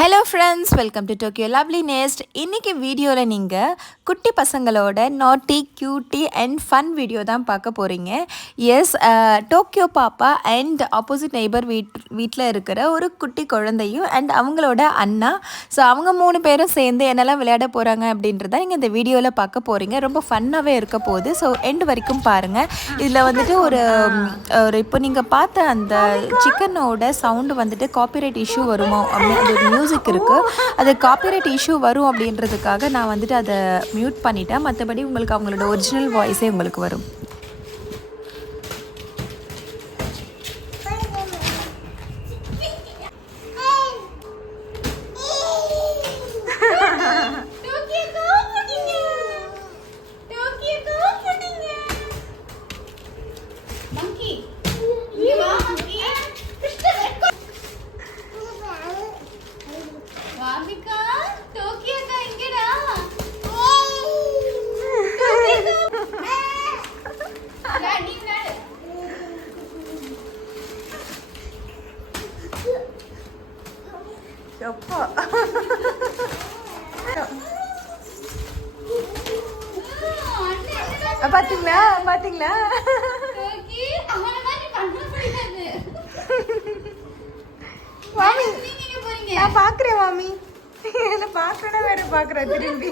Hello friends, welcome to Tokyo lovely nest. இன்றைக்கி வீடியோவில் நீங்கள் குட்டி பசங்களோட நாட்டி க்யூட்டி அண்ட் ஃபன் வீடியோ தான் பார்க்க போகிறீங்க. எஸ், டோக்கியோ பாப்பா அண்ட் ஆப்போசிட் நெய்பர் வீட்டில் இருக்கிற ஒரு குட்டி குழந்தையும் அண்ட் அவங்களோட அண்ணா. ஸோ அவங்க 3 பேரும் சேர்ந்து என்னெல்லாம் விளையாட போகிறாங்க அப்படின்றத நீங்கள் இந்த வீடியோவில் பார்க்க போகிறீங்க. ரொம்ப ஃபன்னாகவே இருக்க போகுது. ஸோ எண்டு வரைக்கும் பாருங்கள். இதில் வந்துட்டு ஒரு இப்போ நீங்கள் பார்த்த அந்த சிக்கனோட சவுண்டு வந்துட்டு காப்பிரைட் இஷ்யூ வருமோ அப்படின்னு அது மியூசிக் இருக்குது. அது காப்பிரைட் இஷ்யூ வரும் அப்படின்றதுக்காக நான் வந்துட்டு அதை மியூட் பண்ணிட்டேன். மற்றபடி உங்களுக்கு அவங்களோட ஒரிஜினல் வாய்ஸே உங்களுக்கு வரும். பாத்தீங்களா பாத்தீங்களா மாமி, நான் பாக்குறேன் மாமி, என்ன பாக்குறேன்னா வேற பாக்குறேன் திரும்பி.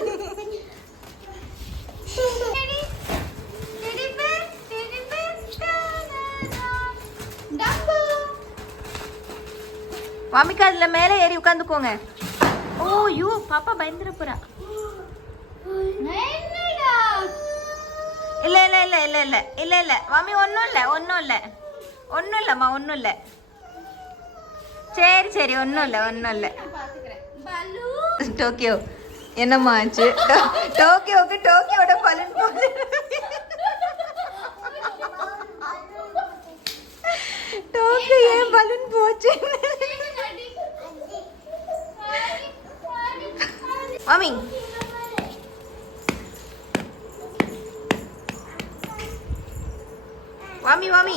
மாமிக்கா அதுல மேல ஏறி உட்காந்துக்கோங்க. ஓ யூ பாப்பா பயந்துட போறா. இல்ல இல்ல இல்ல இல்ல இல்ல இல்ல இல்ல மாமி, ஒன்னும் இல்ல ஒன்னும் இல்ல ஒன்னும் இல்லம்மா, ஒன்னும் இல்ல. சரி சரி, ஒன்னும் இல்ல ஒன்னும் இல்ல. டோக்கியோ என்னம்மா ஆச்சு? டோக்கியோட பலன் போகுது. டோக்கியோ ஏன் பலன் போச்சு? மாமி மாமி மாமி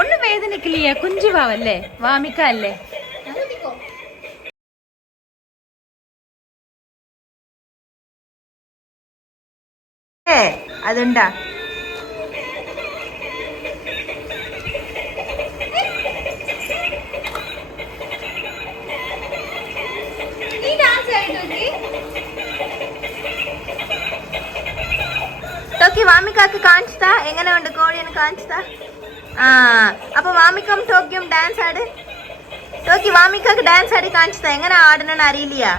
ஒன்னும் வேதனைக்கு இல்லையா? குஞ்சு வாவல்லே வாமிக்கா அல்லே. അതുണ്ടാ ടോക്കി വാമിക്കാക്ക് കാണിച്ചതാ എങ്ങനെ ഉണ്ട് കോഴിയെന്ന് കാണിച്ചതാ? അപ്പൊ വാമിക്കും ടോക്കിയും ഡാൻസ് ആട്. ടോക്കി വാമിക്കാക്ക് ഡാൻസ് ആടി കാണിച്ചതാ എങ്ങനെ ആടണെന്ന് അറിയില്ലയാ?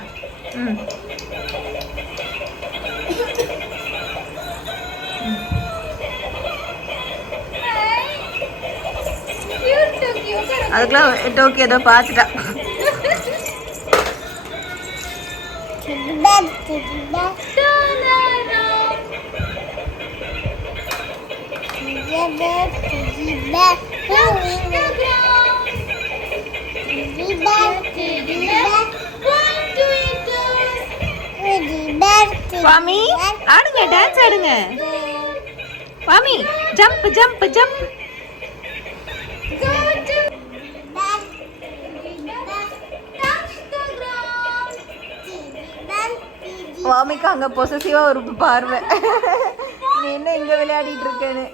அதுக்கெல்லாம் டோக்கி ஏதோ பார்த்துட்டா. வாமி ஆடுங்க, டான்ஸ் ஆடுங்க. வாமி ஜம்ப் ஜம்ப் ஜம்ப். வாமிக்கு அங்க பொசசிவா ஒரு பார்வை, நீ என்ன இங்க விளையாடிட்டு இருக்கேன்னு.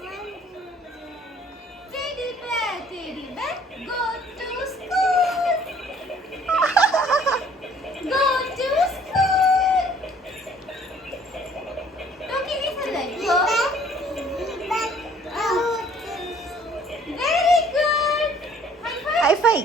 High five.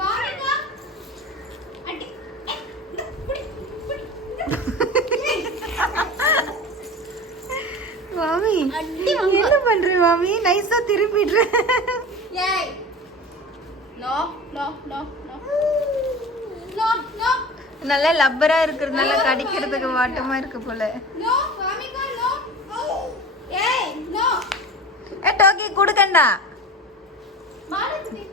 வாங்கடா அடி புடி புடி மாமி என்ன பண்ற மாமி நைஸா திருப்பிடுற ஏய் no no no no no no நல்ல லப்பரா இருக்கிறதுனால கடிக்கிறதுக்கு வாட்டமா இருக்கு போல நோ வாமிகா நோ ஏய் நோ டோக்கி குடுக்கண்டா மாலதி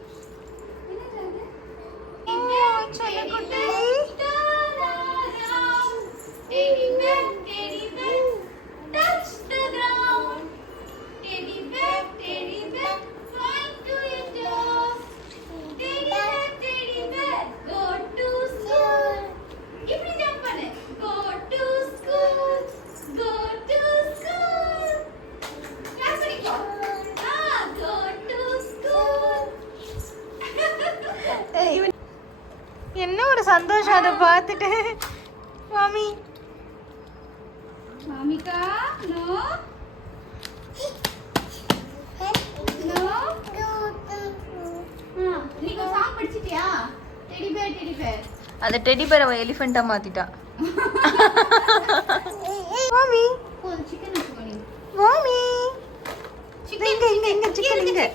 என்ன ஒரு சந்தோஷம் அதை பார்த்துட்டு மாமி மாமிகா நோ நோ நீங்க சாங் படிச்சிட்டியா டெடி பேர் அந்த டெடி பேர் அவ எலிஃபெண்டா மாத்திட்டா மாமி சிக்கன் வச்சுக்கோ நீ மாமி சிக்கன் இங்க சிக்கன் இங்க